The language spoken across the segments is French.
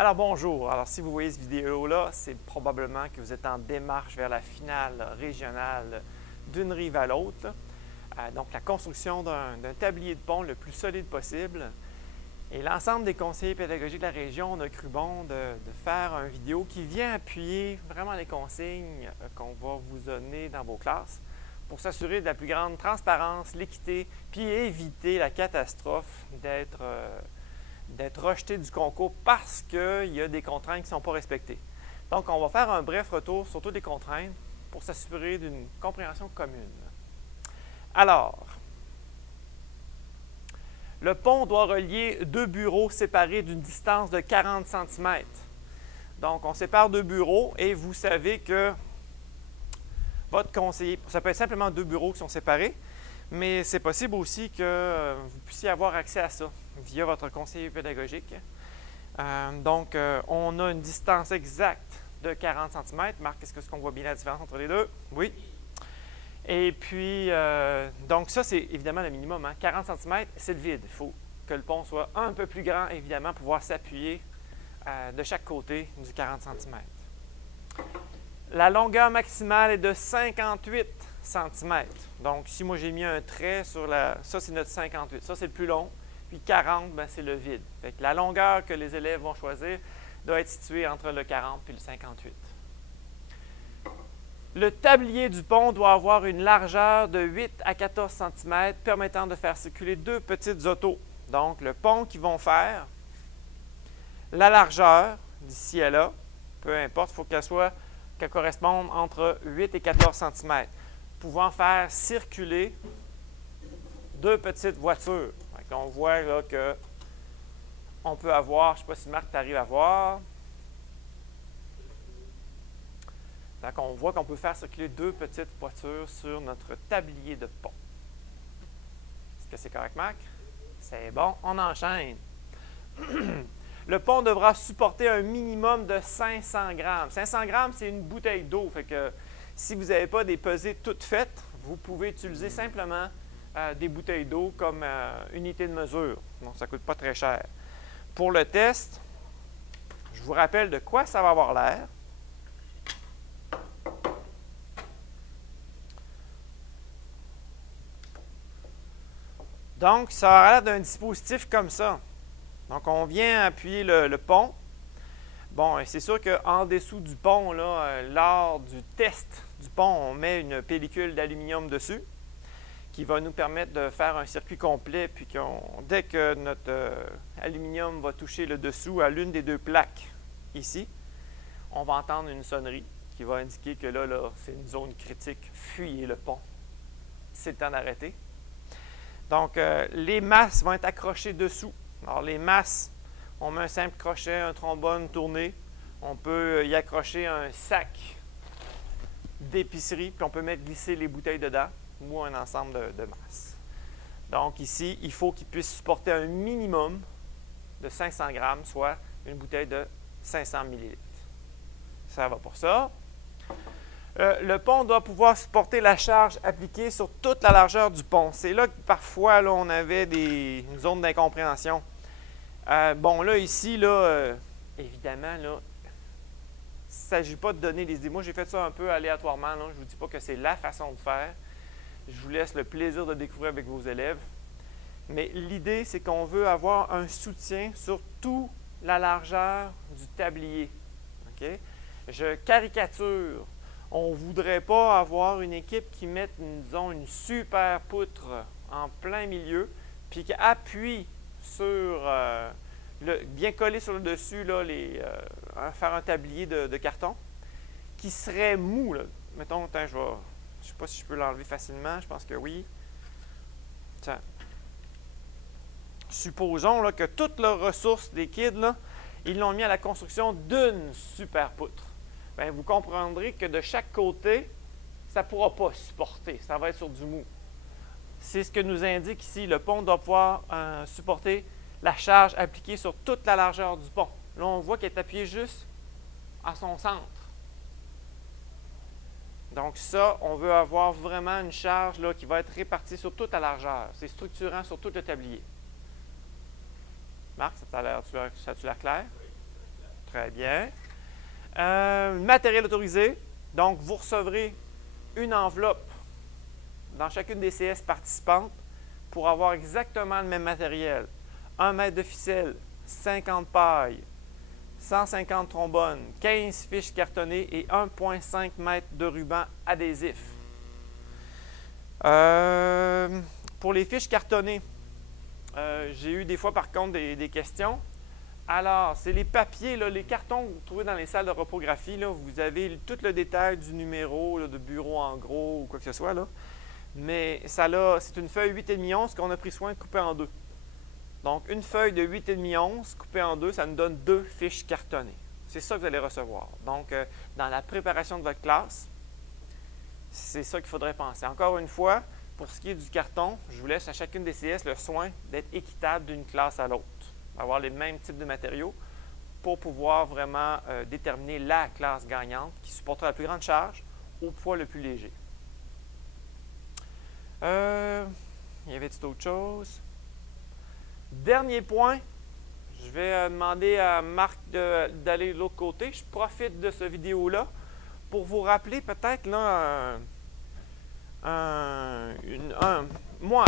Alors bonjour, alors si vous voyez cette vidéo-là, c'est probablement que vous êtes en démarche vers la finale régionale d'une rive à l'autre. Donc la construction d'un tablier de pont le plus solide possible. Et l'ensemble des conseillers pédagogiques de la région, on a cru bon de faire une vidéo qui vient appuyer vraiment les consignes qu'on va vous donner dans vos classes pour s'assurer de la plus grande transparence, l'équité, puis éviter la catastrophe d'être rejeté du concours parce qu'il y a des contraintes qui ne sont pas respectées. Donc, on va faire un bref retour sur toutes les contraintes pour s'assurer d'une compréhension commune. Alors, le pont doit relier deux bureaux séparés d'une distance de 40 cm. Donc, on sépare deux bureaux et vous savez que votre conseiller, ça peut être simplement deux bureaux qui sont séparés, mais c'est possible aussi que vous puissiez avoir accès à ça via votre conseiller pédagogique. Donc, on a une distance exacte de 40 cm. Marc, est-ce qu'on voit bien la différence entre les deux? Oui. Et puis, donc ça, c'est évidemment le minimum. Hein? 40 cm, c'est le vide. Il faut que le pont soit un peu plus grand, évidemment, pour pouvoir s'appuyer de chaque côté du 40 cm. La longueur maximale est de 58 cm. Donc, si moi j'ai mis un trait sur ça, c'est notre 58. Ça, c'est le plus long. Puis 40, ben, c'est le vide. Fait que la longueur que les élèves vont choisir doit être située entre le 40 et le 58. Le tablier du pont doit avoir une largeur de 8 à 14 cm permettant de faire circuler deux petites autos. Donc, le pont qu'ils vont faire, la largeur d'ici à là, peu importe, il faut qu'elle corresponde entre 8 et 14 cm, pouvant faire circuler deux petites voitures. On voit là qu'on peut avoir, je ne sais pas si Marc t'arrive à voir. Donc, on voit qu'on peut faire circuler deux petites voitures sur notre tablier de pont. Est-ce que c'est correct, Marc? C'est bon, on enchaîne. Le pont devra supporter un minimum de 500 grammes. 500 grammes, c'est une bouteille d'eau. Fait que si vous n'avez pas des pesées toutes faites, vous pouvez utiliser simplement des bouteilles d'eau comme unité de mesure. Donc, ça ne coûte pas très cher. Pour le test, je vous rappelle de quoi ça va avoir l'air. Donc, ça aura l'air d'un dispositif comme ça. Donc, on vient appuyer le pont. Bon, c'est sûr qu'en dessous du pont, là, lors du test du pont, on met une pellicule d'aluminium dessus qui va nous permettre de faire un circuit complet, puis dès que notre aluminium va toucher le dessous à l'une des deux plaques ici, on va entendre une sonnerie qui va indiquer que là c'est une zone critique. Fuyez le pont. C'est le temps d'arrêter. Donc, les masses vont être accrochées dessous. Alors, les masses, on met un simple crochet, un trombone tourné. On peut y accrocher un sac d'épicerie, puis on peut mettre glisser les bouteilles dedans ou un ensemble de masses. Donc, ici, il faut qu'il puisse supporter un minimum de 500 grammes, soit une bouteille de 500 ml. Ça va pour ça. Le pont doit pouvoir supporter la charge appliquée sur toute la largeur du pont. C'est là que parfois là, on avait une zone d'incompréhension. Bon, là, ici, là, évidemment, là, il ne s'agit pas de donner des idées. Moi, j'ai fait ça un peu aléatoirement. Là. Je ne vous dis pas que c'est la façon de faire. Je vous laisse le plaisir de découvrir avec vos élèves. Mais l'idée, c'est qu'on veut avoir un soutien sur toute la largeur du tablier. Okay? Je caricature. On ne voudrait pas avoir une équipe qui mette, disons, une super poutre en plein milieu, puis qui appuie sur, bien collé sur le dessus, là, faire un tablier de carton, qui serait mou. Là. Mettons, attends, je ne sais pas si je peux l'enlever facilement, je pense que oui. Tiens. Supposons là, que toutes leurs ressources des kids, là, ils l'ont mis à la construction d'une super poutre. Bien, vous comprendrez que de chaque côté, ça ne pourra pas supporter. Ça va être sur du mou. C'est ce que nous indique ici. Le pont doit pouvoir supporter la charge appliquée sur toute la largeur du pont. Là, on voit qu'elle est appuyée juste à son centre. Donc ça, on veut avoir vraiment une charge là, qui va être répartie sur toute la largeur. C'est structurant sur tout le tablier. Marc, ça a-tu l'air clair? Très bien. Matériel autorisé. Donc, vous recevrez une enveloppe dans chacune des CS participantes pour avoir exactement le même matériel. 1 mètre de ficelle, 50 pailles, 150 trombones, 15 fiches cartonnées et 1,5 m de ruban adhésif. Pour les fiches cartonnées, j'ai eu des fois par contre des questions. Alors, c'est les papiers, là, les cartons que vous trouvez dans les salles de reprographie. Là, vous avez tout le détail du numéro là, de bureau en gros ou quoi que ce soit. Là. Mais c'est une feuille 8,5 onces qu'on a pris soin de couper en deux. Donc, une feuille de 8,5 onces coupée en deux, ça nous donne 2 fiches cartonnées. C'est ça que vous allez recevoir. Donc, dans la préparation de votre classe, c'est ça qu'il faudrait penser. Encore une fois, pour ce qui est du carton, je vous laisse à chacune des CS le soin d'être équitable d'une classe à l'autre. Avoir les mêmes types de matériaux pour pouvoir vraiment déterminer la classe gagnante qui supportera la plus grande charge au poids le plus léger. Y avait-il autre chose? Dernier point, je vais demander à Marc d'aller de l'autre côté. Je profite de cette vidéo-là pour vous rappeler peut-être là moi.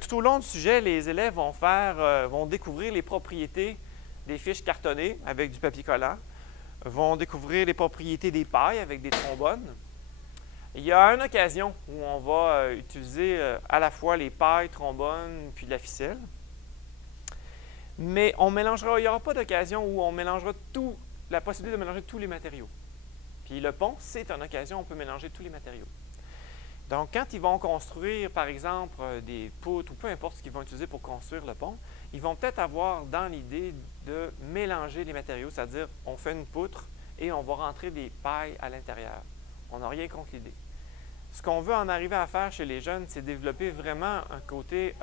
Tout au long du sujet, les élèves vont découvrir les propriétés des fiches cartonnées avec du papier collant, vont découvrir les propriétés des pailles avec des trombones. Il y a une occasion où on va utiliser à la fois les pailles, trombones, puis la ficelle. Mais il n'y aura pas d'occasion où on mélangera la possibilité de mélanger tous les matériaux. Puis le pont, c'est une occasion où on peut mélanger tous les matériaux. Donc, quand ils vont construire, par exemple, des poutres ou peu importe ce qu'ils vont utiliser pour construire le pont, ils vont peut-être avoir dans l'idée de mélanger les matériaux, c'est-à-dire on fait une poutre et on va rentrer des pailles à l'intérieur. On n'a rien contre l'idée. Ce qu'on veut en arriver à faire chez les jeunes, c'est développer vraiment un côté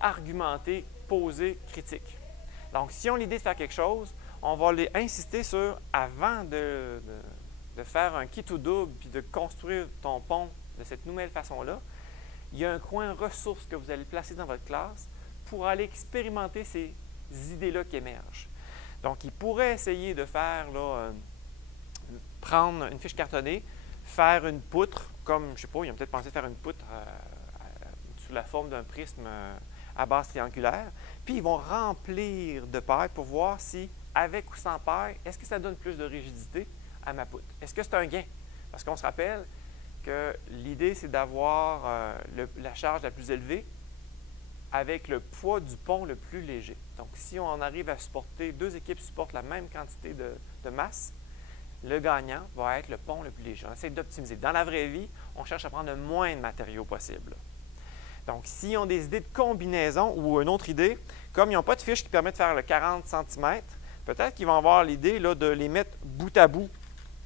argumenté, posé, critique. Donc, si on a l'idée de faire quelque chose, on va les insister sur, avant de faire un kit ou double puis de construire ton pont de cette nouvelle façon-là, il y a un coin ressources que vous allez placer dans votre classe pour aller expérimenter ces idées-là qui émergent. Donc, ils pourraient essayer de faire, prendre une fiche cartonnée, faire une poutre, comme, je ne sais pas, ils ont peut-être pensé faire une poutre sous la forme d'un prisme à base triangulaire, puis ils vont remplir de paille pour voir si, avec ou sans paille, est-ce que ça donne plus de rigidité à ma poutre? Est-ce que c'est un gain? Parce qu'on se rappelle que l'idée, c'est d'avoir la charge la plus élevée avec le poids du pont le plus léger. Donc, si on arrive à supporter, 2 équipes supportent la même quantité de masse, le gagnant va être le pont le plus léger. On essaie d'optimiser. Dans la vraie vie, on cherche à prendre le moins de matériaux possible. Donc, s'ils ont des idées de combinaison ou une autre idée, comme ils n'ont pas de fiche qui permet de faire le 40 cm, peut-être qu'ils vont avoir l'idée de les mettre bout à bout.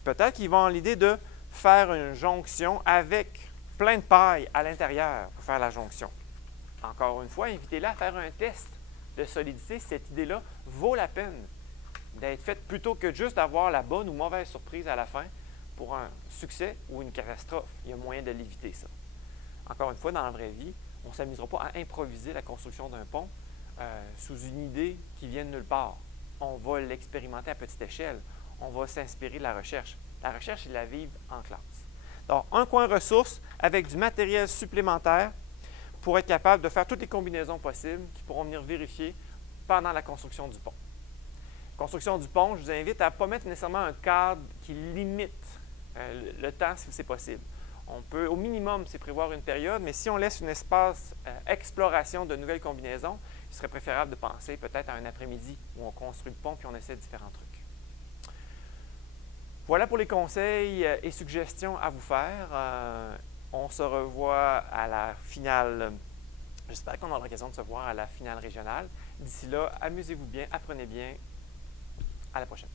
Peut-être qu'ils vont avoir l'idée de faire une jonction avec plein de paille à l'intérieur pour faire la jonction. Encore une fois, invitez-les à faire un test de solidité. Cette idée-là vaut la peine d'être faite plutôt que juste d'avoir la bonne ou mauvaise surprise à la fin pour un succès ou une catastrophe. Il y a moyen de l'éviter, ça. Encore une fois, dans la vraie vie, on ne s'amusera pas à improviser la construction d'un pont sous une idée qui vient de nulle part. On va l'expérimenter à petite échelle. On va s'inspirer de la recherche. La recherche, ils la vivent en classe. Donc, un coin ressources avec du matériel supplémentaire pour être capable de faire toutes les combinaisons possibles qui pourront venir vérifier pendant la construction du pont. Construction du pont, je vous invite à ne pas mettre nécessairement un cadre qui limite le temps si c'est possible. On peut, au minimum, c'est prévoir une période, mais si on laisse un espace exploration de nouvelles combinaisons, il serait préférable de penser peut-être à un après-midi où on construit le pont puis on essaie différents trucs. Voilà pour les conseils et suggestions à vous faire. On se revoit à la finale. J'espère qu'on aura l'occasion de se voir à la finale régionale. D'ici là, amusez-vous bien, apprenez bien. À la prochaine.